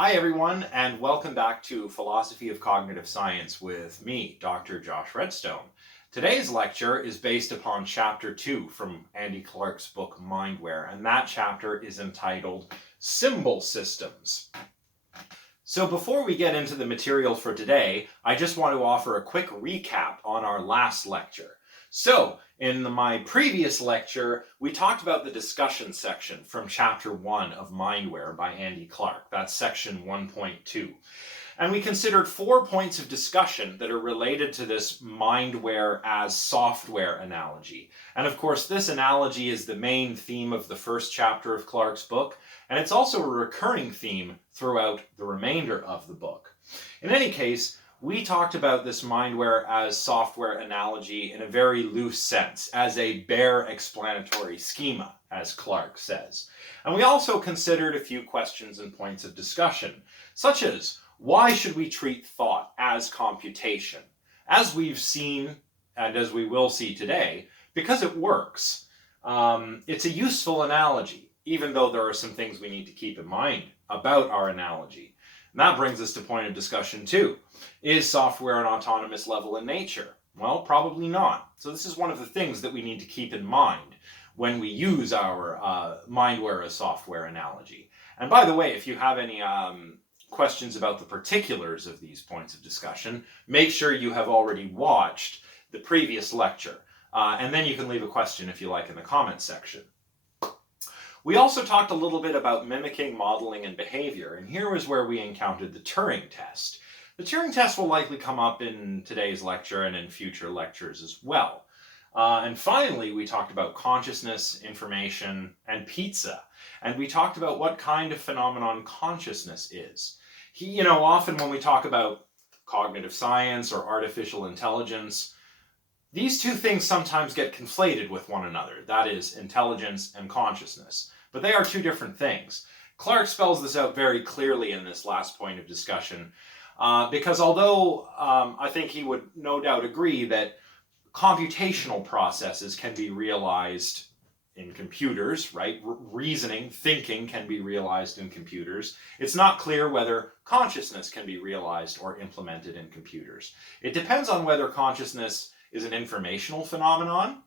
Hi everyone, and welcome back to Philosophy of Cognitive Science with me, Dr. Josh Redstone. Today's lecture is based upon Chapter 2 from Andy Clark's book Mindware, and that chapter is entitled Symbol Systems. So before we get into the material for today, I just want to offer a quick recap on our last lecture. So, in my previous lecture, we talked about the discussion section from Chapter 1 of Mindware by Andy Clark. That's section 1.2. And we considered 4 points of discussion that are related to this mindware as software analogy. And of course, this analogy is the main theme of the first chapter of Clark's book, and it's also a recurring theme throughout the remainder of the book. In any case, we talked about this mindware as software analogy in a very loose sense, as a bare explanatory schema, as Clark says. And we also considered a few questions and points of discussion, such as, why should we treat thought as computation? As we've seen, and as we will see today, because it works. It's a useful analogy, even though there are some things we need to keep in mind about our analogy. And that brings us to point of discussion 2. Is software an autonomous level in nature? Well, probably not. So this is one of the things that we need to keep in mind when we use our mindware as software analogy. And by the way, if you have any questions about the particulars of these points of discussion, make sure you have already watched the previous lecture. And then you can leave a question if you like in the comments section. We also talked a little bit about mimicking, modeling, and behavior, and here is where we encountered the Turing test. The Turing test will likely come up in today's lecture and in future lectures as well. And finally, we talked about consciousness, information, and pizza. And we talked about what kind of phenomenon consciousness is. Often when we talk about cognitive science or artificial intelligence, these two things sometimes get conflated with one another. That is, intelligence and consciousness. But they are two different things. Clark spells this out very clearly in this last point of discussion, because although I think he would no doubt agree that computational processes can be realized in computers, right? Reasoning, thinking can be realized in computers. It's not clear whether consciousness can be realized or implemented in computers. It depends on whether consciousness is an informational phenomenon,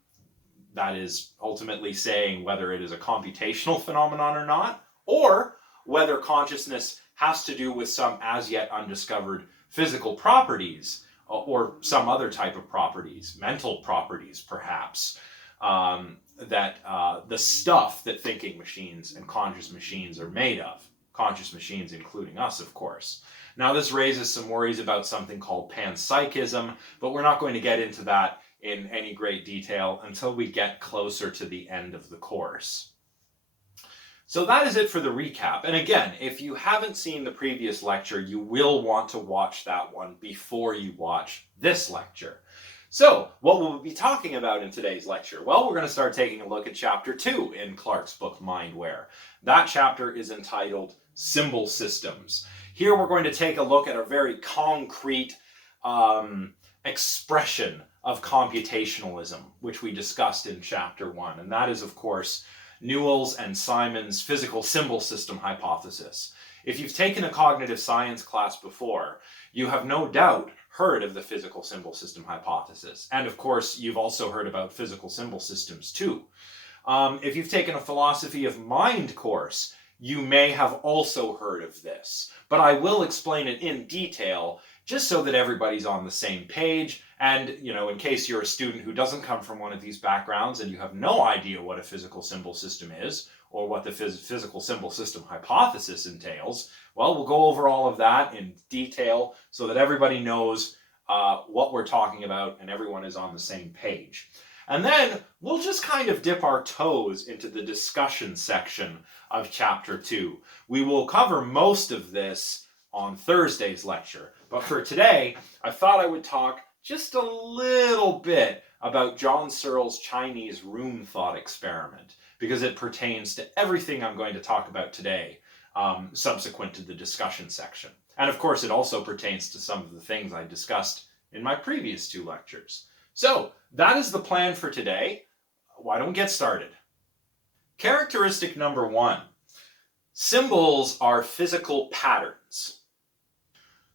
that is ultimately saying whether it is a computational phenomenon or not, or whether consciousness has to do with some as yet undiscovered physical properties or some other type of properties, mental properties perhaps, that the stuff that thinking machines and conscious machines are made of. Conscious machines including us, of course. Now this raises some worries about something called panpsychism, but we're not going to get into that in any great detail until we get closer to the end of the course. So that is it for the recap. And again, if you haven't seen the previous lecture, you will want to watch that one before you watch this lecture. So, what will we be talking about in today's lecture? Well, we're going to start taking a look at Chapter 2 in Clark's book, Mindware. That chapter is entitled Symbol Systems. Here we're going to take a look at a very concrete expression of computationalism, which we discussed in Chapter 1. And that is, of course, Newell's and Simon's physical symbol system hypothesis. If you've taken a cognitive science class before, you have no doubt heard of the physical symbol system hypothesis. And of course, you've also heard about physical symbol systems too. If you've taken a philosophy of mind course, you may have also heard of this. But I will explain it in detail just so that everybody's on the same page. And, in case you're a student who doesn't come from one of these backgrounds and you have no idea what a physical symbol system is, or what the physical symbol system hypothesis entails, well, we'll go over all of that in detail so that everybody knows what we're talking about and everyone is on the same page. And then we'll just kind of dip our toes into the discussion section of Chapter 2. We will cover most of this on Thursday's lecture. But for today, I thought I would talk just a little bit about John Searle's Chinese room thought experiment, because it pertains to everything I'm going to talk about today, subsequent to the discussion section. And of course, it also pertains to some of the things I discussed in my previous 2 lectures. So, that is the plan for today. Why don't we get started? Characteristic number 1. Symbols are physical patterns.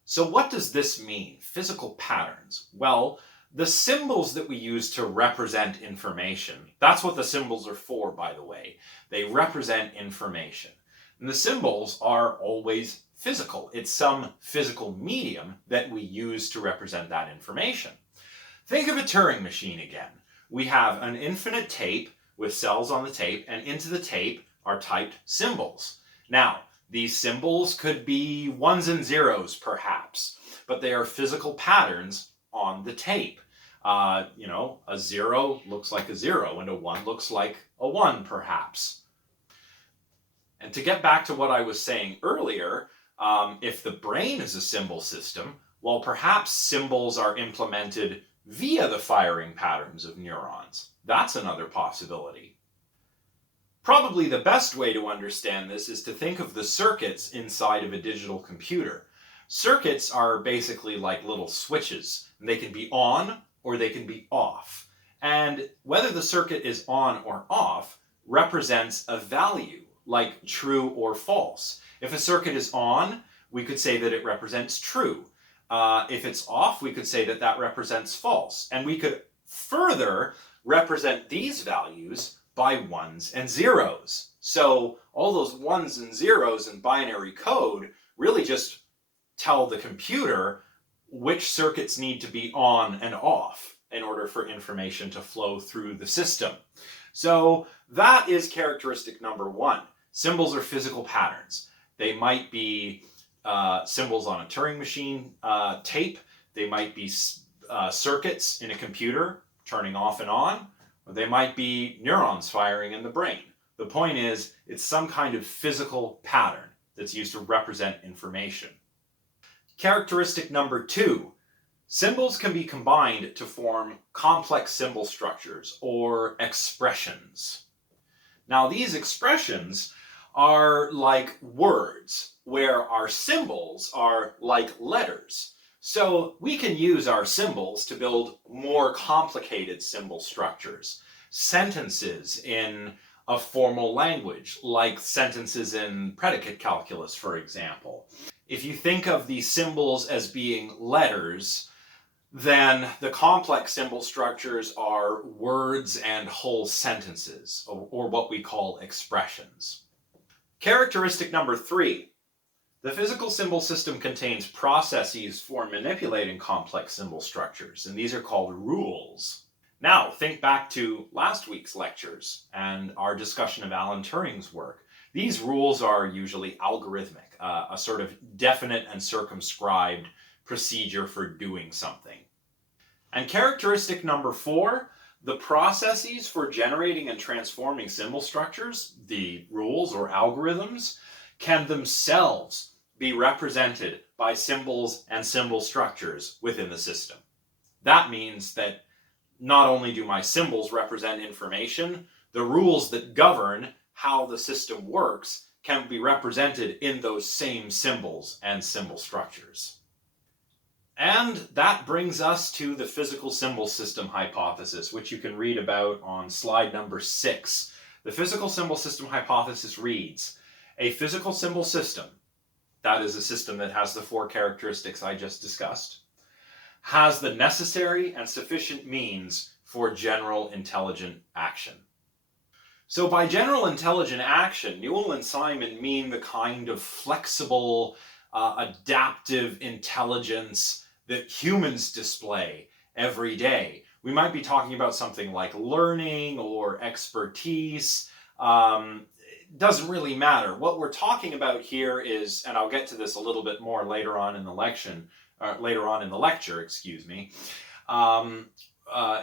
So what does this mean, physical patterns? Well, the symbols that we use to represent information, that's what the symbols are for, by the way. They represent information. And the symbols are always physical. It's some physical medium that we use to represent that information. Think of a Turing machine again. We have an infinite tape with cells on the tape, and into the tape are typed symbols. Now, these symbols could be ones and zeros, perhaps, but they are physical patterns on the tape. A 0 looks like a 0, and a 1 looks like a 1, perhaps. And to get back to what I was saying earlier, if the brain is a symbol system, well, perhaps symbols are implemented via the firing patterns of neurons. That's another possibility. Probably the best way to understand this is to think of the circuits inside of a digital computer. Circuits are basically like little switches. They can be on or they can be off. And whether the circuit is on or off represents a value, like true or false. If a circuit is on, we could say that it represents true. If it's off, we could say that that represents false. And we could further represent these values by ones and zeros. So all those ones and zeros in binary code really just tell the computer which circuits need to be on and off in order for information to flow through the system. So that is characteristic number one. Symbols are physical patterns. They might be symbols on a Turing machine tape. They might be circuits in a computer turning off and on. Or they might be neurons firing in the brain. The point is, it's some kind of physical pattern that's used to represent information. Characteristic number two, symbols can be combined to form complex symbol structures or expressions. Now, these expressions are like words, where our symbols are like letters. So we can use our symbols to build more complicated symbol structures. Sentences in a formal language, like sentences in predicate calculus, for example. If you think of these symbols as being letters, then the complex symbol structures are words and whole sentences, or what we call expressions. Characteristic number three. The physical symbol system contains processes for manipulating complex symbol structures, and these are called rules. Now, think back to last week's lectures and our discussion of Alan Turing's work. These rules are usually algorithmic, a sort of definite and circumscribed procedure for doing something. And characteristic number four, the processes for generating and transforming symbol structures, the rules or algorithms, can themselves be represented by symbols and symbol structures within the system. That means that not only do my symbols represent information, the rules that govern how the system works can be represented in those same symbols and symbol structures. And that brings us to the physical symbol system hypothesis, which you can read about on slide number 6. The physical symbol system hypothesis reads, a physical symbol system, that is a system that has the four characteristics I just discussed, has the necessary and sufficient means for general intelligent action. So by general intelligent action, Newell and Simon mean the kind of flexible, adaptive intelligence that humans display every day. We might be talking about something like learning or expertise. Doesn't really matter. What we're talking about here is, and I'll get to this a little bit more later on in the lecture,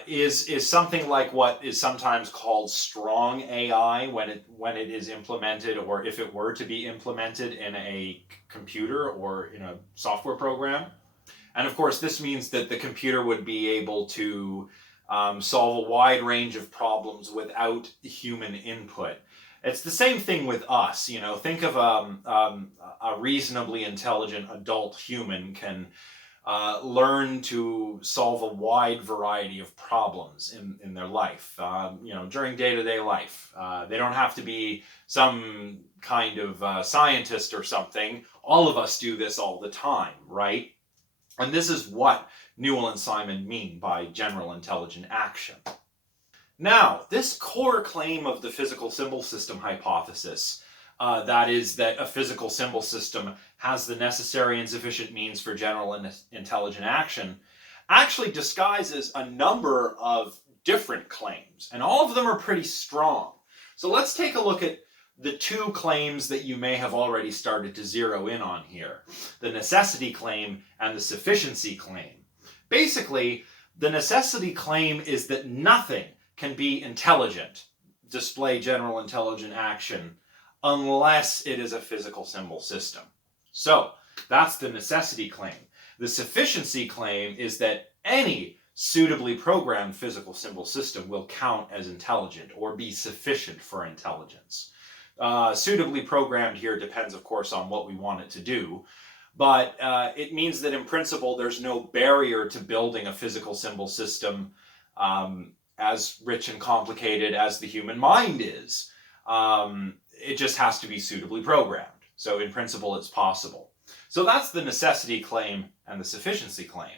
is something like what is sometimes called strong AI when it is implemented, or if it were to be implemented in a computer or in a software program. And of course, this means that the computer would be able to solve a wide range of problems without human input. It's the same thing with us. Think of a reasonably intelligent adult human can learn to solve a wide variety of problems in their life, during day-to-day life. They don't have to be some kind of scientist or something, all of us do this all the time, right? And this is what Newell and Simon mean by general intelligent action. Now, this core claim of the physical symbol system hypothesis, that is that a physical symbol system has the necessary and sufficient means for general intelligent action, actually disguises a number of different claims, and all of them are pretty strong. So let's take a look at the two claims that you may have already started to zero in on here, the necessity claim and the sufficiency claim. Basically, the necessity claim is that nothing can be intelligent, display general intelligent action, unless it is a physical symbol system. So that's the necessity claim. The sufficiency claim is that any suitably programmed physical symbol system will count as intelligent or be sufficient for intelligence. Suitably programmed here depends, of course, on what we want it to do, but it means that in principle there's no barrier to building a physical symbol system as rich and complicated as the human mind is. It just has to be suitably programmed. So in principle it's possible. So that's the necessity claim and the sufficiency claim.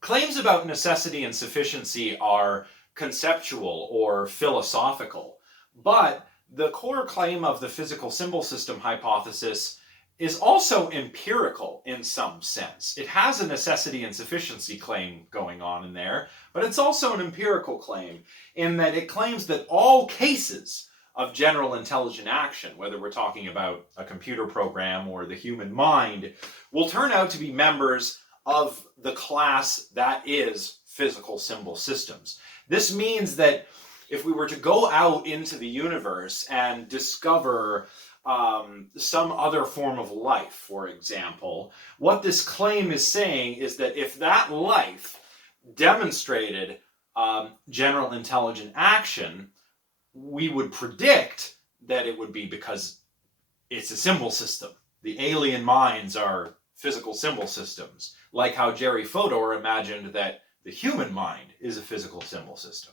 Claims about necessity and sufficiency are conceptual or philosophical, but the core claim of the physical symbol system hypothesis is also empirical in some sense. It has a necessity and sufficiency claim going on in there, but it's also an empirical claim in that it claims that all cases of general intelligent action, whether we're talking about a computer program or the human mind, will turn out to be members of the class that is physical symbol systems. This means that if we were to go out into the universe and discover some other form of life, for example, what this claim is saying is that if that life demonstrated general intelligent action, we would predict that it would be because it's a symbol system. The alien minds are physical symbol systems, like how Jerry Fodor imagined that the human mind is a physical symbol system.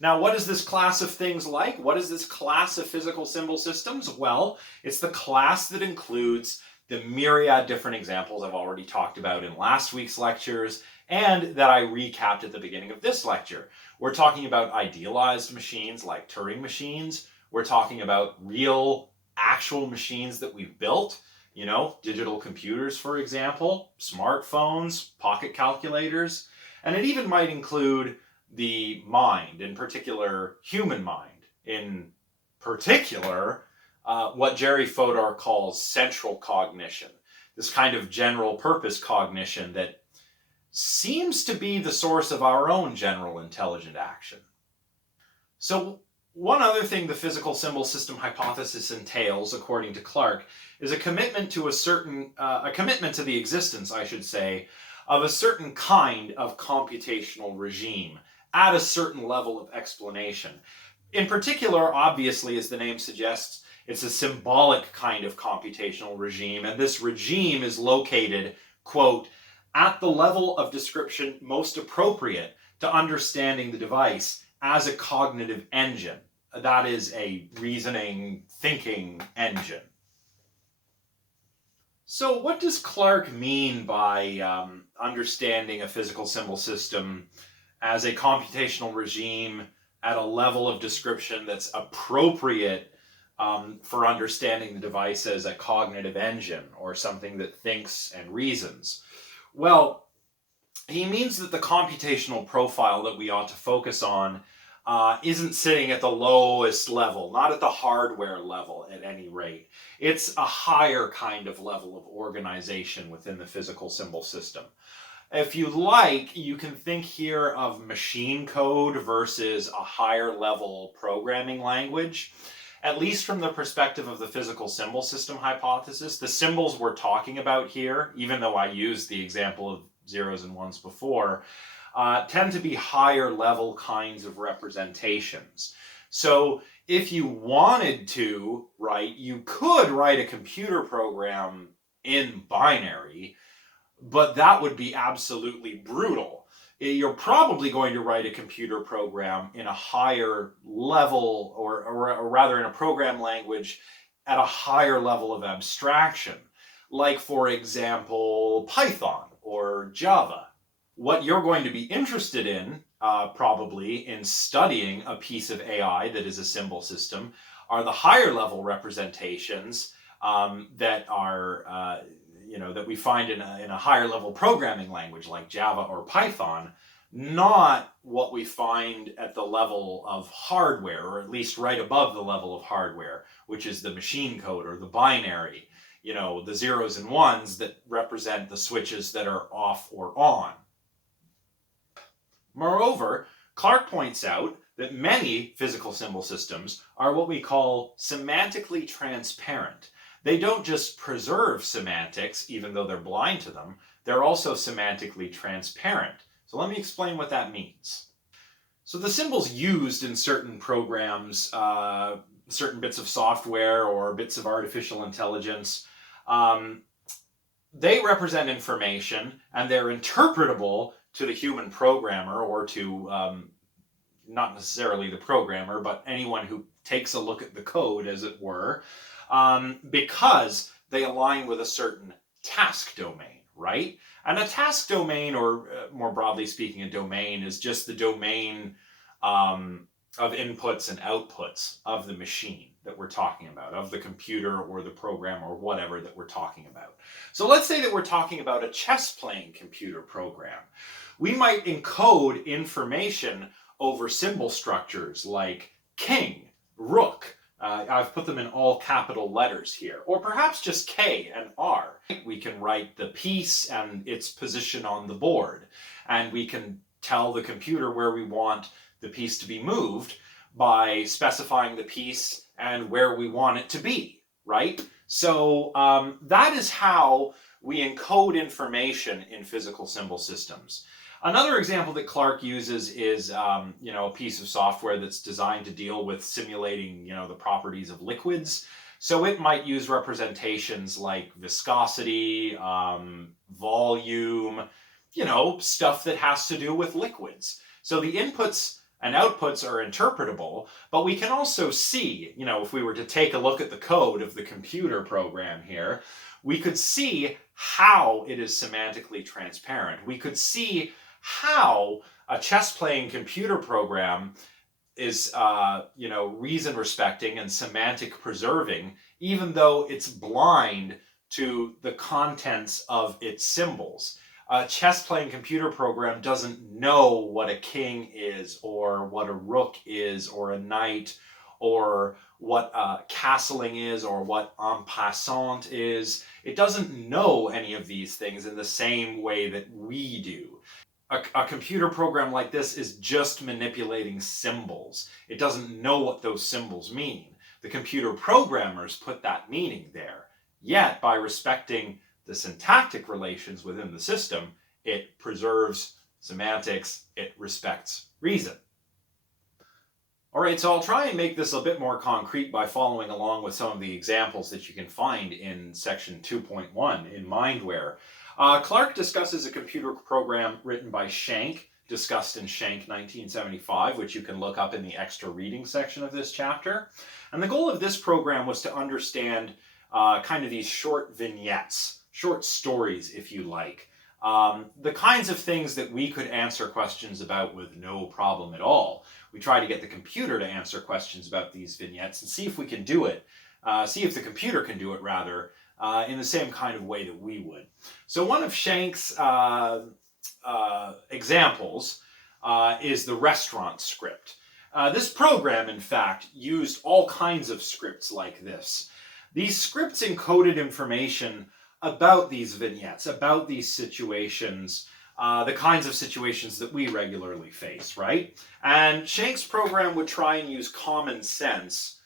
Now, what is this class of things like? What is this class of physical symbol systems? Well, it's the class that includes the myriad different examples I've already talked about in last week's lectures and that I recapped at the beginning of this lecture. We're talking about idealized machines like Turing machines. We're talking about real, actual machines that we've built, you know, digital computers, for example, smartphones, pocket calculators, and it even might include the mind, in particular, human mind, in particular, what Jerry Fodor calls central cognition, this kind of general purpose cognition that seems to be the source of our own general intelligent action. So one other thing the physical symbol system hypothesis entails, according to Clark, is a commitment to the existence, I should say, of a certain kind of computational regime at a certain level of explanation. In particular, obviously, as the name suggests, it's a symbolic kind of computational regime, and this regime is located, quote, at the level of description most appropriate to understanding the device as a cognitive engine. That is a reasoning, thinking engine. So what does Clark mean by understanding a physical symbol system as a computational regime at a level of description that's appropriate for understanding the device as a cognitive engine or something that thinks and reasons? Well, he means that the computational profile that we ought to focus on isn't sitting at the lowest level, not at the hardware level at any rate. It's a higher kind of level of organization within the physical symbol system. If you like, you can think here of machine code versus a higher level programming language. At least from the perspective of the physical symbol system hypothesis, the symbols we're talking about here, even though I used the example of zeros and ones before, tend to be higher level kinds of representations. So if you wanted to, right, you could write a computer program in binary, but that would be absolutely brutal. You're probably going to write a computer program in a higher level, or rather in a program language at a higher level of abstraction, like, for example, Python or Java. What you're going to be interested in, probably, in studying a piece of AI that is a symbol system are the higher level representations that are, that we find in a higher level programming language like Java or Python, not what we find at the level of hardware, or at least right above the level of hardware, which is the machine code or the binary, the zeros and ones that represent the switches that are off or on. Moreover, Clark points out that many physical symbol systems are what we call semantically transparent. They don't just preserve semantics, even though they're blind to them, they're also semantically transparent. So let me explain what that means. So the symbols used in certain programs, certain bits of software or bits of artificial intelligence, they represent information and they're interpretable to the human programmer, or to not necessarily the programmer, but anyone who takes a look at the code, as it were, because they align with a certain task domain, right? And a task domain, or more broadly speaking, a domain, is just the domain of inputs and outputs of the machine that we're talking about, of the computer or the program or whatever that we're talking about. So let's say that we're talking about a chess-playing computer program. We might encode information over symbol structures like king, rook. I've put them in all capital letters here, or perhaps just K and R. We can write the piece and its position on the board, and we can tell the computer where we want the piece to be moved by specifying the piece and where we want it to be, right? So that is how we encode information in physical symbol systems. Another example that Clark uses is, a piece of software that's designed to deal with simulating, the properties of liquids. So it might use representations like viscosity, volume, stuff that has to do with liquids. So the inputs and outputs are interpretable, but we can also see, if we were to take a look at the code of the computer program here, we could see how it is semantically transparent. We could see how a chess-playing computer program is, reason respecting and semantic preserving, even though it's blind to the contents of its symbols. A chess-playing computer program doesn't know what a king is, or what a rook is, or a knight, or what castling is, or what en passant is. It doesn't know any of these things in the same way that we do. A computer program like this is just manipulating symbols. It doesn't know what those symbols mean. The computer programmers put that meaning there. Yet, by respecting the syntactic relations within the system, it preserves semantics, it respects reason. All right, so I'll try and make this a bit more concrete by following along with some of the examples that you can find in section 2.1 in Mindware. Clark discusses a computer program written by Shank, discussed in Shank 1975, which you can look up in the extra reading section of this chapter. And the goal of this program was to understand kind of these short vignettes, short stories, if you like. The kinds of things that we could answer questions about with no problem at all. We try to get the computer to answer questions about these vignettes and see if we can do it, see if the computer can do it, rather, in the same kind of way that we would. So one of Shank's examples is the restaurant script. This program, in fact, used all kinds of scripts like this. These scripts encoded information about these vignettes, about these situations, the kinds of situations that we regularly face, right? And Shank's program would try and use common sense,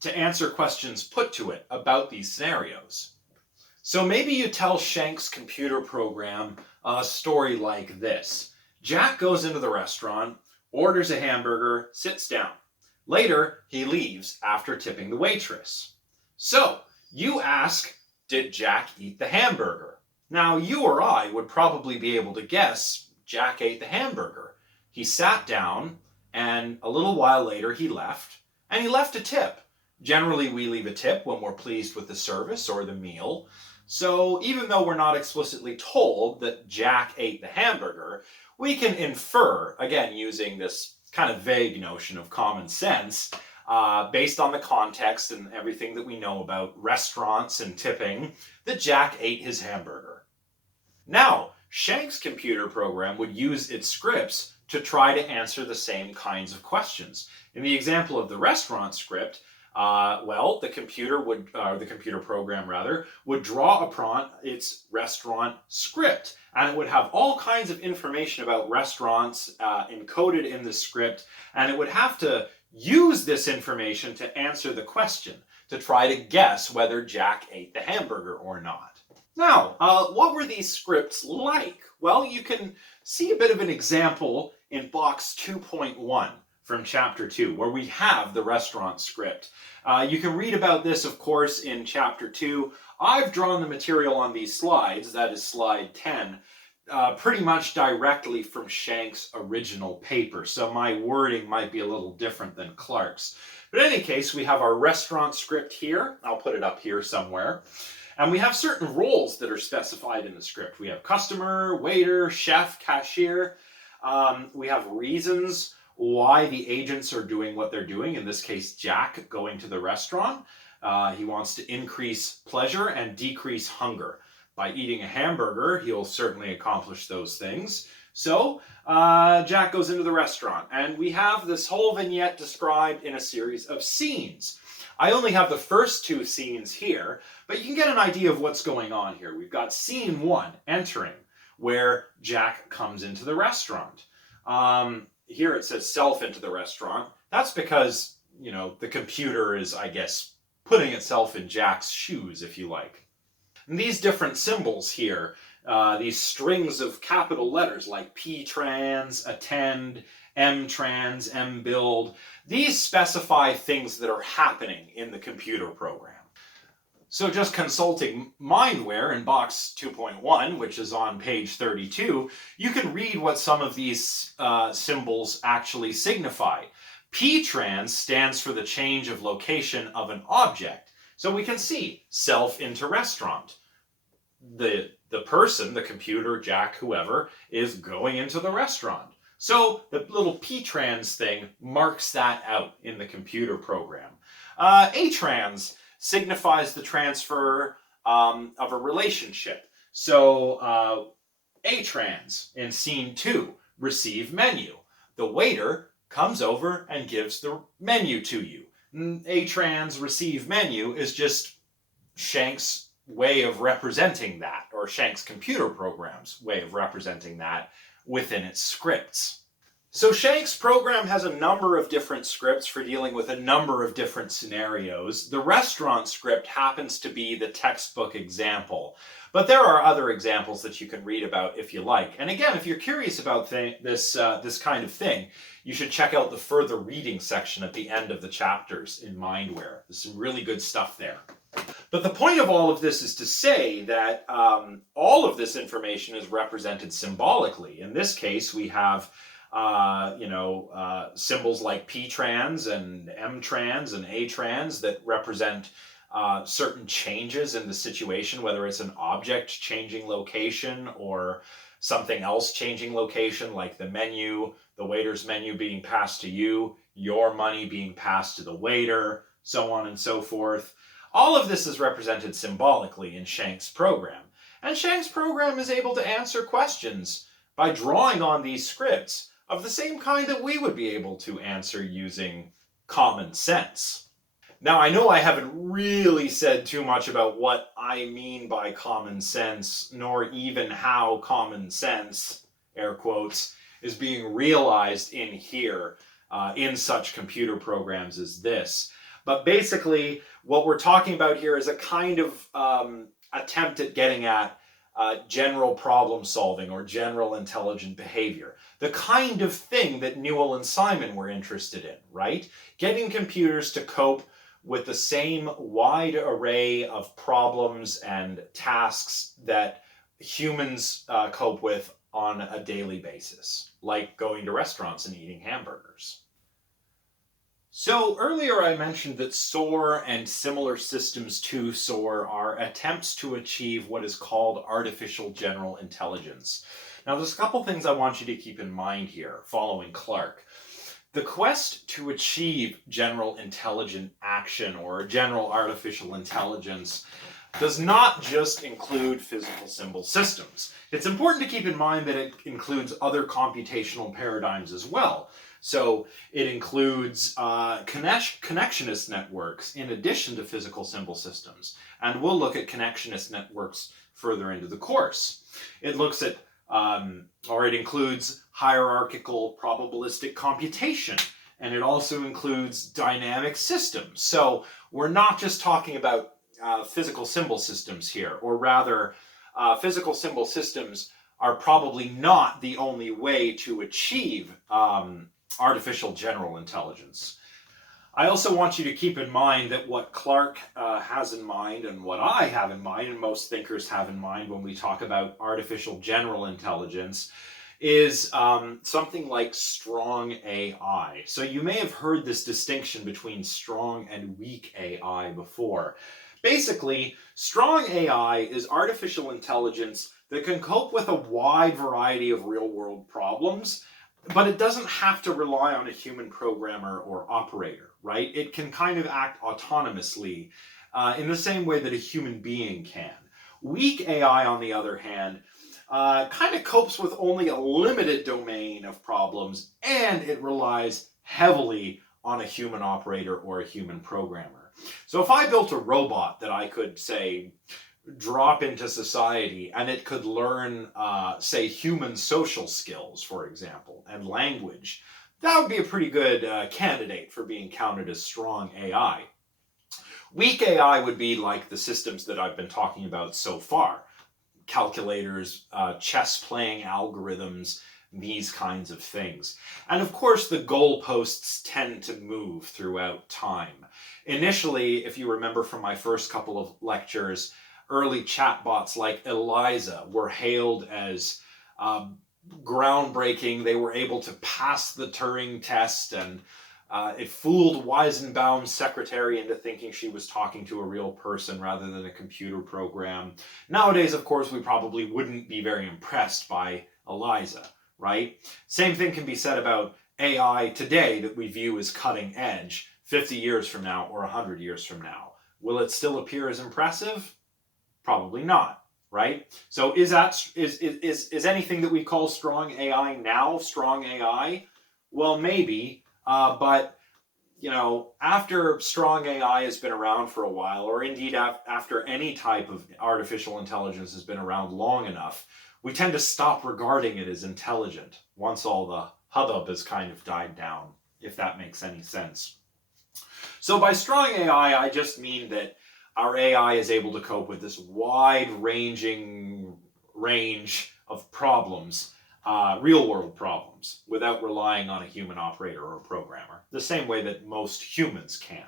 to answer questions put to it about these scenarios. So maybe you tell Shank's computer program a story like this. Jack goes into the restaurant, orders a hamburger, sits down. Later, he leaves after tipping the waitress. So, you ask, did Jack eat the hamburger? Now, you or I would probably be able to guess Jack ate the hamburger. He sat down, and a little while later he left, and he left a tip. Generally, we leave a tip when we're pleased with the service or the meal. So even though we're not explicitly told that Jack ate the hamburger, we can infer, again, using this kind of vague notion of common sense, based on the context and everything that we know about restaurants and tipping, that Jack ate his hamburger. Now, Shank's computer program would use its scripts to try to answer the same kinds of questions. In the example of the restaurant script, the computer program rather, would draw upon its restaurant script, and it would have all kinds of information about restaurants encoded in the script, and it would have to use this information to answer the question, to try to guess whether Jack ate the hamburger or not. Now, what were these scripts like? Well, you can see a bit of an example in box 2.1 from chapter 2, where we have the restaurant script. You can read about this, of course, in chapter 2. I've drawn the material on these slides, that is slide 10, pretty much directly from Shank's original paper, so my wording might be a little different than Clark's. But in any case, we have our restaurant script here. I'll put it up here somewhere. And we have certain roles that are specified in the script. We have customer, waiter, chef, cashier. We have reasons why the agents are doing what they're doing. In this case, Jack going to the restaurant. He wants to increase pleasure and decrease hunger. By eating a hamburger, he'll certainly accomplish those things. So Jack goes into the restaurant, and we have this whole vignette described in a series of scenes. I only have the first two scenes here, but you can get an idea of what's going on here. We've got scene 1, entering, where Jack comes into the restaurant. Here it says self into the restaurant. That's because, the computer is, I guess, putting itself in Jack's shoes, if you like. And these different symbols here, these strings of capital letters like P-trans, attend, M-trans, M-build, these specify things that are happening in the computer program. So just consulting Mindware in box 2.1, which is on page 32, you can read what some of these symbols actually signify. P-trans stands for the change of location of an object. So we can see self into restaurant. The person, the computer, Jack, whoever, is going into the restaurant. So the little P-trans thing marks that out in the computer program. A-trans signifies the transfer of a relationship. So A-trans in scene 2, receive menu. The waiter comes over and gives the menu to you. A-trans receive menu is just Shank's way of representing that, or Shank's computer program's way of representing that within its scripts. So Shank's program has a number of different scripts for dealing with a number of different scenarios. The restaurant script happens to be the textbook example, but there are other examples that you can read about if you like. And again, if you're curious about this kind of thing, you should check out the further reading section at the end of the chapters in Mindware. There's some really good stuff there. But the point of all of this is to say that all of this information is represented symbolically. In this case, we have symbols like P-trans and M-trans and A-trans that represent certain changes in the situation, whether it's an object changing location or something else changing location, like the menu, the waiter's menu being passed to you, your money being passed to the waiter, so on and so forth. All of this is represented symbolically in Shank's program. And Shank's program is able to answer questions by drawing on these scripts of the same kind that we would be able to answer using common sense. Now, I know I haven't really said too much about what I mean by common sense, nor even how common sense, air quotes, is being realized in here, in such computer programs as this. But basically, what we're talking about here is a kind of attempt at getting at general problem solving or general intelligent behavior. The kind of thing that Newell and Simon were interested in, right? Getting computers to cope with the same wide array of problems and tasks that humans cope with on a daily basis, like going to restaurants and eating hamburgers. So earlier I mentioned that SOAR and similar systems to SOAR are attempts to achieve what is called artificial general intelligence. Now there's a couple things I want you to keep in mind here following Clark. The quest to achieve general intelligent action or general artificial intelligence does not just include physical symbol systems. It's important to keep in mind that it includes other computational paradigms as well. So it includes connectionist networks in addition to physical symbol systems. And we'll look at connectionist networks further into the course. It looks at, or it includes hierarchical probabilistic computation. And it also includes dynamic systems. So we're not just talking about physical symbol systems here, or rather, physical symbol systems are probably not the only way to achieve artificial general intelligence. I also want you to keep in mind that what Clark has in mind and what I have in mind and most thinkers have in mind when we talk about artificial general intelligence is something like strong AI. So you may have heard this distinction between strong and weak AI before. Basically, strong AI is artificial intelligence that can cope with a wide variety of real-world problems, but it doesn't have to rely on a human programmer or operator, right? It can kind of act autonomously in the same way that a human being can. Weak AI, on the other hand, kind of copes with only a limited domain of problems, and it relies heavily on a human operator or a human programmer. So if I built a robot that I could, say, drop into society and it could learn, say, human social skills, for example, and language, that would be a pretty good candidate for being counted as strong AI. Weak AI would be like the systems that I've been talking about so far. Calculators, chess-playing algorithms, these kinds of things. And of course, the goalposts tend to move throughout time. Initially, if you remember from my first couple of lectures, early chatbots like Eliza were hailed as groundbreaking. They were able to pass the Turing test, and it fooled Weizenbaum's secretary into thinking she was talking to a real person rather than a computer program. Nowadays, of course, we probably wouldn't be very impressed by Eliza, right? Same thing can be said about AI today that we view as cutting edge 50 years from now or 100 years from now. Will it still appear as impressive? Probably not, right? So is anything that we call strong AI now strong AI? Well, maybe, but you know, after strong AI has been around for a while, or indeed after any type of artificial intelligence has been around long enough, we tend to stop regarding it as intelligent once all the hubbub has kind of died down, if that makes any sense. So by strong AI, I just mean that our AI is able to cope with this wide-ranging range of problems, real-world problems, without relying on a human operator or a programmer, the same way that most humans can.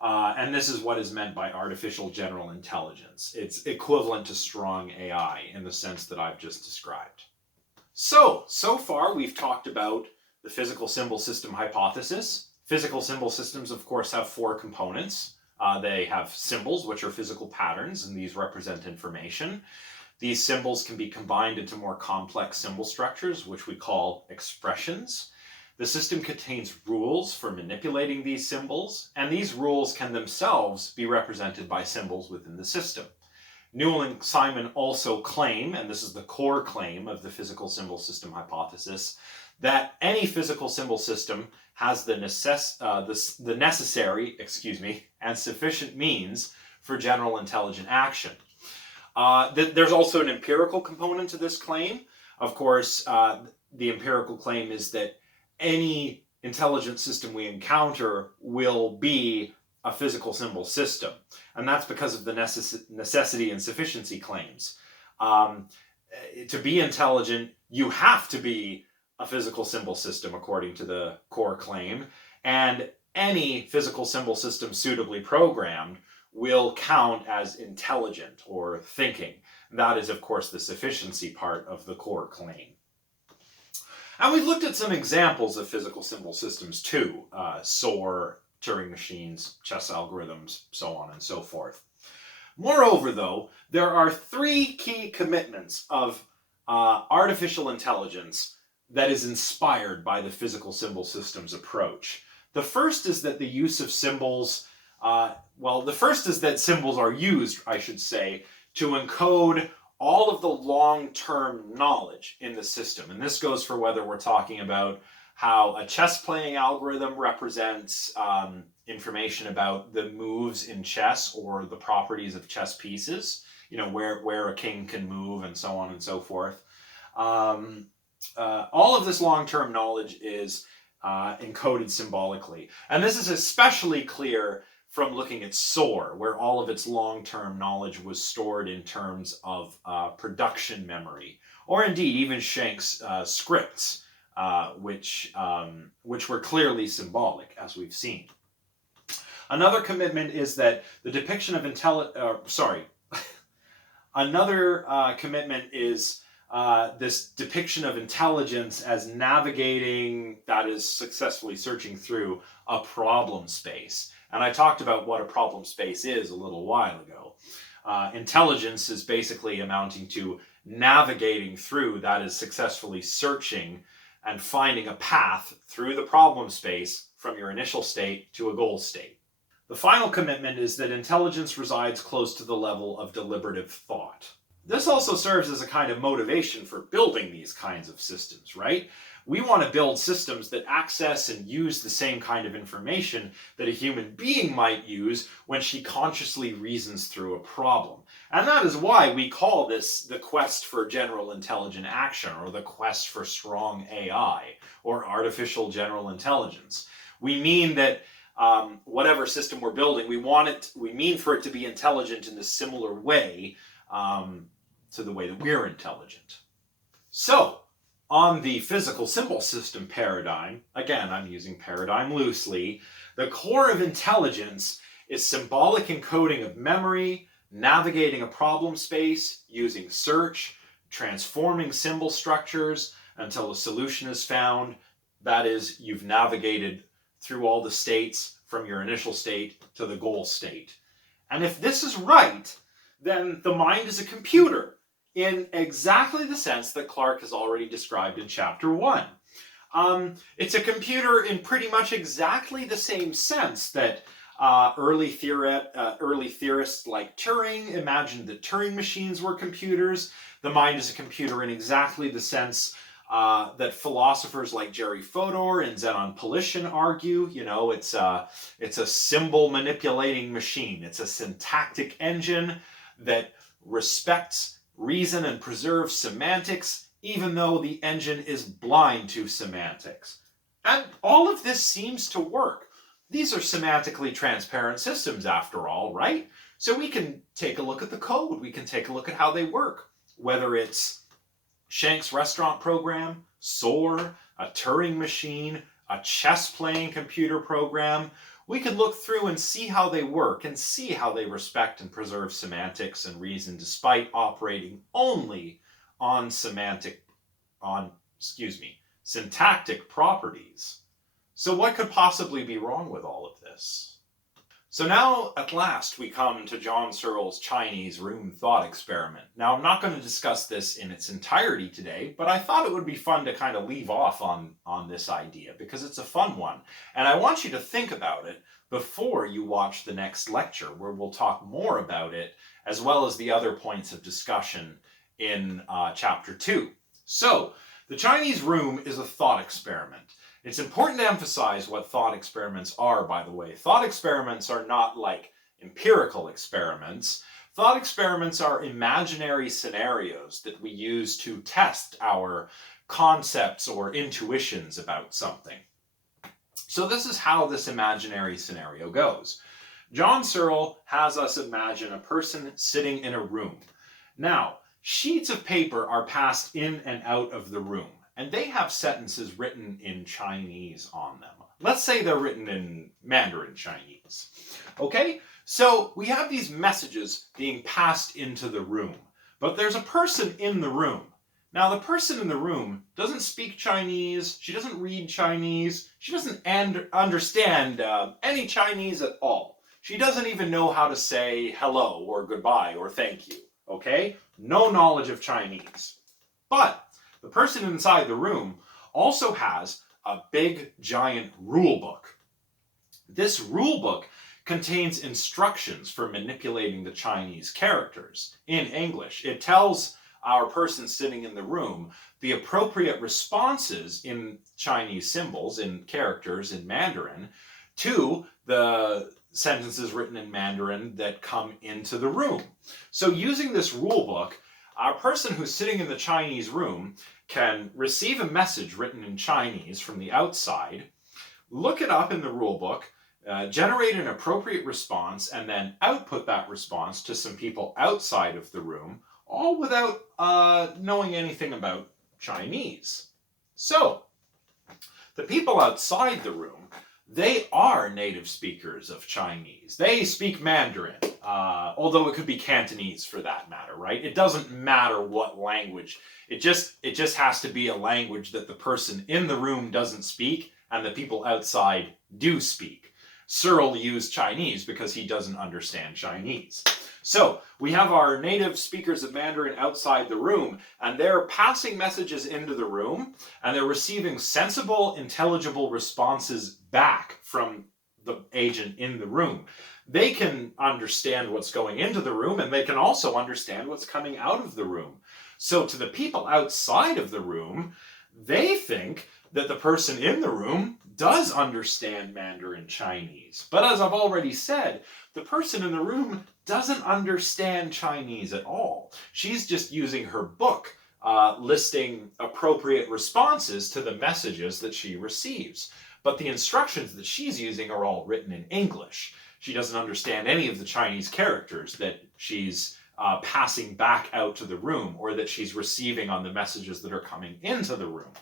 And this is what is meant by artificial general intelligence. It's equivalent to strong AI in the sense that I've just described. So far we've talked about the physical symbol system hypothesis. Physical symbol systems, of course, have four components. They have symbols, which are physical patterns, and these represent information. These symbols can be combined into more complex symbol structures, which we call expressions. The system contains rules for manipulating these symbols, and these rules can themselves be represented by symbols within the system. Newell and Simon also claim, and this is the core claim of the physical symbol system hypothesis, that any physical symbol system has the necessary and sufficient means for general intelligent action. There's also an empirical component to this claim. Of course, the empirical claim is that any intelligent system we encounter will be a physical symbol system. And that's because of the necessity and sufficiency claims. To be intelligent, you have to be a physical symbol system, according to the core claim. And any physical symbol system suitably programmed will count as intelligent or thinking. That is, of course, the sufficiency part of the core claim. And we've looked at some examples of physical symbol systems too. SOAR, Turing machines, chess algorithms, so on and so forth. Moreover, though, there are three key commitments of artificial intelligence that is inspired by the physical symbol systems approach. The first is that the use of symbols, the first is that symbols are used, I should say, to encode all of the long-term knowledge in the system. And this goes for whether we're talking about how a chess playing algorithm represents information about the moves in chess or the properties of chess pieces, you know, where a king can move and so on and so forth. All of this long-term knowledge is encoded symbolically. And this is especially clear from looking at SOAR, where all of its long-term knowledge was stored in terms of production memory, or indeed even Shank's scripts, which were clearly symbolic, as we've seen. Another commitment is that the depiction of Another commitment is this depiction of intelligence as navigating, that is, successfully searching through a problem space. And I talked about what a problem space is a little while ago. Intelligence is basically amounting to navigating through, that is, successfully searching and finding a path through the problem space from your initial state to a goal state. The final commitment is that intelligence resides close to the level of deliberative thought. This also serves as a kind of motivation for building these kinds of systems, right? We want to build systems that access and use the same kind of information that a human being might use when she consciously reasons through a problem. And that is why we call this the quest for general intelligent action, or the quest for strong AI, or artificial general intelligence. We mean that whatever system we're building, we mean for it to be intelligent in a similar way to the way that we're intelligent. So, on the physical symbol system paradigm, again, I'm using paradigm loosely, the core of intelligence is symbolic encoding of memory, navigating a problem space, using search, transforming symbol structures until a solution is found. That is, you've navigated through all the states from your initial state to the goal state. And if this is right, then the mind is a computer in exactly the sense that Clarke has already described in Chapter 1. It's a computer in pretty much exactly the same sense that early theorists like Turing imagined that Turing machines were computers. The mind is a computer in exactly the sense that philosophers like Jerry Fodor and Zenon Polishin argue. You know, it's a symbol manipulating machine. It's a syntactic engine that respects reason and preserves semantics, even though the engine is blind to semantics. And all of this seems to work. These are semantically transparent systems, after all, right? So we can take a look at the code. We can take a look at how they work. Whether it's Shank's restaurant program, SOAR, a Turing machine, a chess-playing computer program, we can look through and see how they work and see how they respect and preserve semantics and reason despite operating only on syntactic properties. So what could possibly be wrong with all of this? So now, at last, we come to John Searle's Chinese room thought experiment. Now, I'm not going to discuss this in its entirety today, but I thought it would be fun to kind of leave off on this idea, because it's a fun one. And I want you to think about it before you watch the next lecture, where we'll talk more about it, as well as the other points of discussion in Chapter 2. So, the Chinese room is a thought experiment. It's important to emphasize what thought experiments are, by the way. Thought experiments are not like empirical experiments. Thought experiments are imaginary scenarios that we use to test our concepts or intuitions about something. So this is how this imaginary scenario goes. John Searle has us imagine a person sitting in a room. Now, sheets of paper are passed in and out of the room, and they have sentences written in Chinese on them. Let's say they're written in Mandarin Chinese. Okay? So we have these messages being passed into the room, but there's a person in the room. Now, the person in the room doesn't speak Chinese, she doesn't read Chinese, she doesn't understand any Chinese at all. She doesn't even know how to say hello or goodbye or thank you, okay? No knowledge of Chinese. But the person inside the room also has a big, giant rule book. This rule book contains instructions for manipulating the Chinese characters in English. It tells our person sitting in the room the appropriate responses in Chinese symbols, in characters, in Mandarin, to the sentences written in Mandarin that come into the room. So using this rule book, our person who's sitting in the Chinese room can receive a message written in Chinese from the outside, look it up in the rule book, generate an appropriate response, and then output that response to some people outside of the room, all without knowing anything about Chinese. So, the people outside the room, they are native speakers of Chinese. They speak Mandarin, although it could be Cantonese for that matter, right? It doesn't matter what language. It just has to be a language that the person in the room doesn't speak and the people outside do speak. Searle used Chinese because he doesn't understand Chinese. So we have our native speakers of Mandarin outside the room, and they're passing messages into the room, and they're receiving sensible, intelligible responses back from the agent in the room. They can understand what's going into the room, and they can also understand what's coming out of the room. So to the people outside of the room, they think that the person in the room does understand Mandarin Chinese. But as I've already said, the person in the room doesn't understand Chinese at all. She's just using her book, listing appropriate responses to the messages that she receives. But the instructions that she's using are all written in English. She doesn't understand any of the Chinese characters that she's passing back out to the room or that she's receiving on the messages that are coming into the room.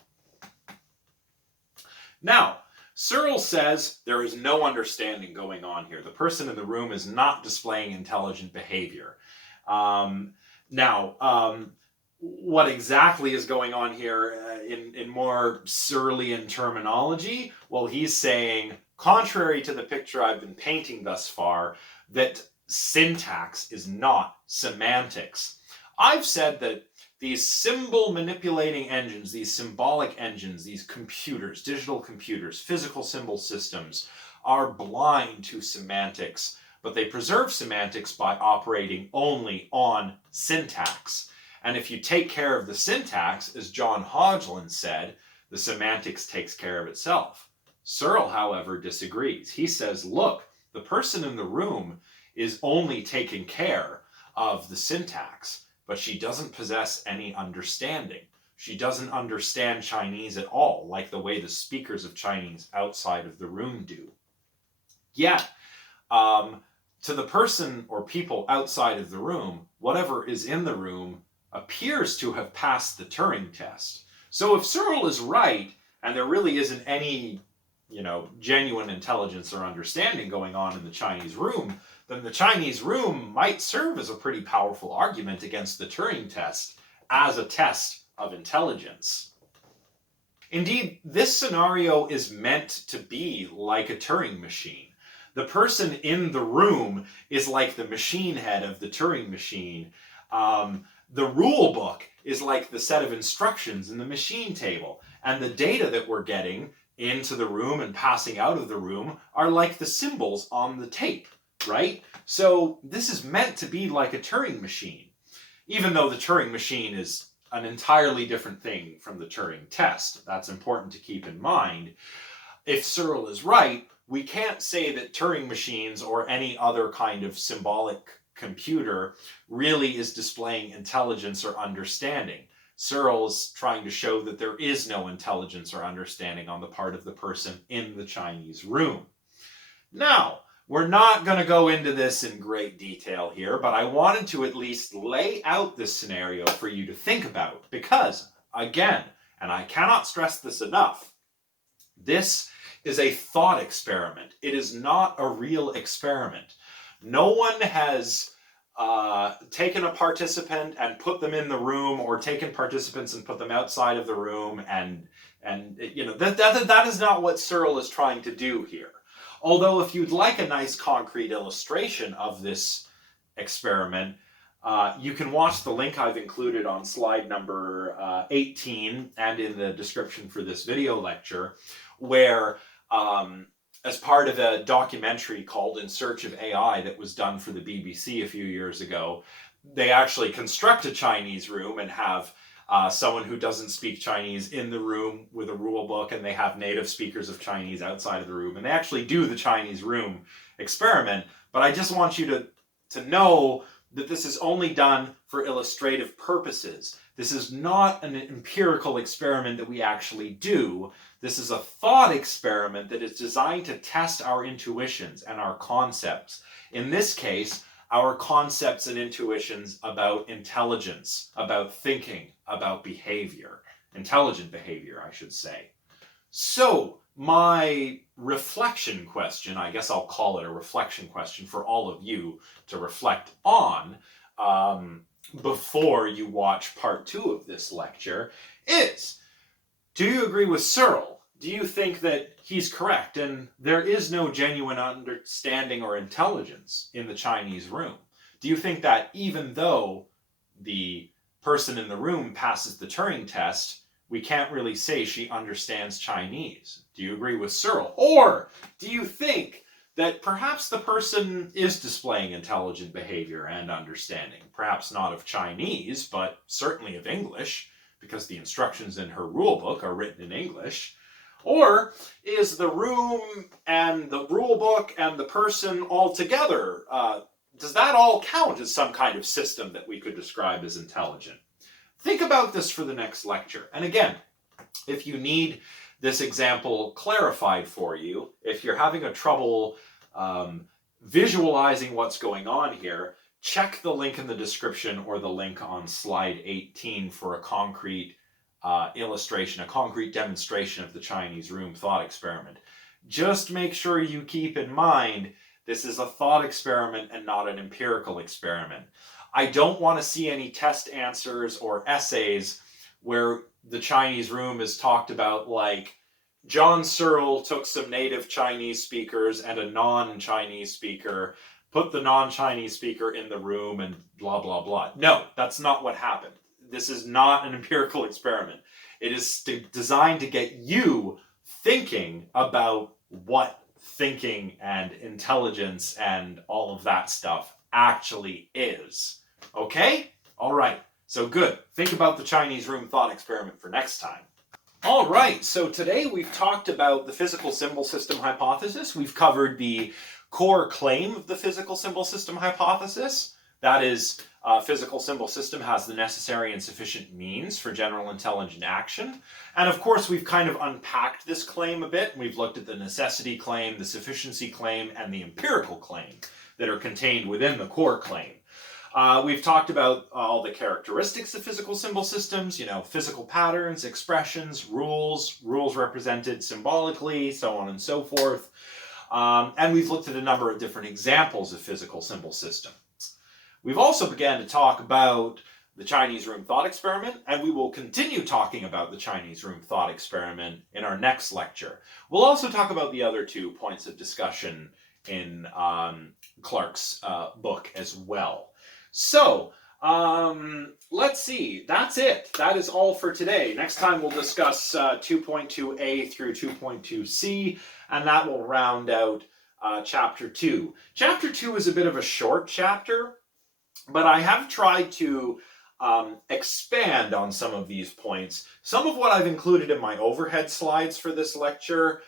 Now, Searle says there is no understanding going on here. The person in the room is not displaying intelligent behavior. What exactly is going on here in more Searlean terminology? Well, he's saying, contrary to the picture I've been painting thus far, that syntax is not semantics. I've said that these symbol manipulating engines, these symbolic engines, these computers, digital computers, physical symbol systems, are blind to semantics, but they preserve semantics by operating only on syntax. And if you take care of the syntax, as John Hodgland said, the semantics takes care of itself. Searle, however, disagrees. He says, look, the person in the room is only taking care of the syntax, but she doesn't possess any understanding. She doesn't understand Chinese at all, like the way the speakers of Chinese outside of the room do. Yet, to the person or people outside of the room, whatever is in the room appears to have passed the Turing test. So if Searle is right, and there really isn't any, genuine intelligence or understanding going on in the Chinese room, then the Chinese room might serve as a pretty powerful argument against the Turing test as a test of intelligence. Indeed, this scenario is meant to be like a Turing machine. The person in the room is like the machine head of the Turing machine. The rule book is like the set of instructions in the machine table. And the data that we're getting into the room and passing out of the room are like the symbols on the tape, right? So this is meant to be like a Turing machine, even though the Turing machine is an entirely different thing from the Turing test. That's important to keep in mind. If Searle is right, we can't say that Turing machines or any other kind of symbolic computer really is displaying intelligence or understanding. Searle is trying to show that there is no intelligence or understanding on the part of the person in the Chinese room. Now, we're not going to go into this in great detail here, but I wanted to at least lay out this scenario for you to think about because, again, and I cannot stress this enough, this is a thought experiment. It is not a real experiment. No one has taken a participant and put them in the room, or taken participants and put them outside of the room, and that is not what Searle is trying to do here. Although if you'd like a nice concrete illustration of this experiment, you can watch the link I've included on slide number 18 and in the description for this video lecture, where as part of a documentary called In Search of AI that was done for the BBC a few years ago, they actually construct a Chinese room and have someone who doesn't speak Chinese in the room with a rule book, and they have native speakers of Chinese outside of the room, and they actually do the Chinese room experiment. But I just want you to know that this is only done for illustrative purposes. This is not an empirical experiment that we actually do. This is a thought experiment that is designed to test our intuitions and our concepts. In this case, our concepts and intuitions about intelligence, about thinking, about behavior. Intelligent behavior, I should say. So, my reflection question, I guess I'll call it a reflection question for all of you to reflect on before you watch part 2 of this lecture is, do you agree with Searle? Do you think that he's correct and there is no genuine understanding or intelligence in the Chinese room? Do you think that even though the person in the room passes the Turing test, we can't really say she understands Chinese? Do you agree with Searle? Or do you think that perhaps the person is displaying intelligent behavior and understanding? Perhaps not of Chinese, but certainly of English, because the instructions in her rulebook are written in English. Or is the room and the rulebook and the person all together, does that all count as some kind of system that we could describe as intelligent? Think about this for the next lecture. And again, if you need this example clarified for you, if you're having a trouble visualizing what's going on here, check the link in the description or the link on slide 18 for a concrete illustration, a concrete demonstration of the Chinese room thought experiment. Just make sure you keep in mind this is a thought experiment and not an empirical experiment. I don't want to see any test answers or essays where the Chinese room is talked about like John Searle took some native Chinese speakers and a non-Chinese speaker, put the non-Chinese speaker in the room and blah, blah, blah. No, that's not what happened. This is not an empirical experiment. It is designed to get you thinking about what thinking and intelligence and all of that stuff actually is. Okay? All right. So good. Think about the Chinese room thought experiment for next time. All right. So today we've talked about the physical symbol system hypothesis. We've covered the core claim of the physical symbol system hypothesis. That is, physical symbol system has the necessary and sufficient means for general intelligent action. And of course, we've kind of unpacked this claim a bit. We've looked at the necessity claim, the sufficiency claim, and the empirical claim that are contained within the core claim. We've talked about all the characteristics of physical symbol systems, physical patterns, expressions, rules represented symbolically, so on and so forth. And we've looked at a number of different examples of physical symbol systems. We've also began to talk about the Chinese room thought experiment, and we will continue talking about the Chinese room thought experiment in our next lecture. We'll also talk about the other 2 points of discussion in Clark's book as well. So, let's see. That's it. That is all for today. Next time we'll discuss 2.2a through 2.2c, and that will round out chapter 2. Chapter 2 is a bit of a short chapter, but I have tried to expand on some of these points. Some of what I've included in my overhead slides for this lecture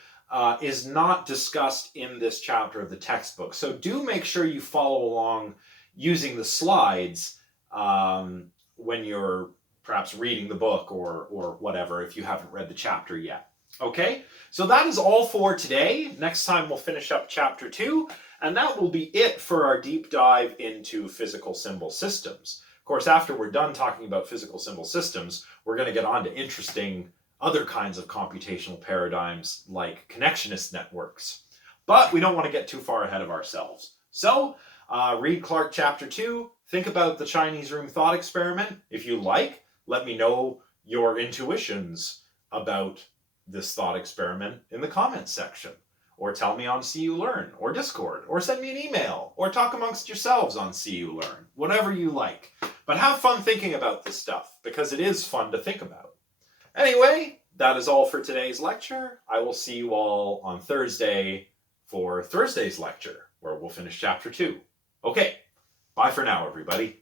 is not discussed in this chapter of the textbook. So do make sure you follow along using the slides when you're perhaps reading the book or whatever, if you haven't read the chapter yet. Okay, so that is all for today. Next time we'll finish up chapter 2, and that will be it for our deep dive into physical symbol systems. Of course, after we're done talking about physical symbol systems, we're going to get on to interesting other kinds of computational paradigms like connectionist networks. But we don't want to get too far ahead of ourselves. So, Read Clarke Chapter 2. Think about the Chinese room thought experiment. If you like, let me know your intuitions about this thought experiment in the comments section. Or tell me on See You Learn, or Discord, or send me an email, or talk amongst yourselves on See You Learn. Whatever you like. But have fun thinking about this stuff, because it is fun to think about. Anyway, that is all for today's lecture. I will see you all on Thursday for Thursday's lecture, where we'll finish Chapter 2. Okay, bye for now, everybody.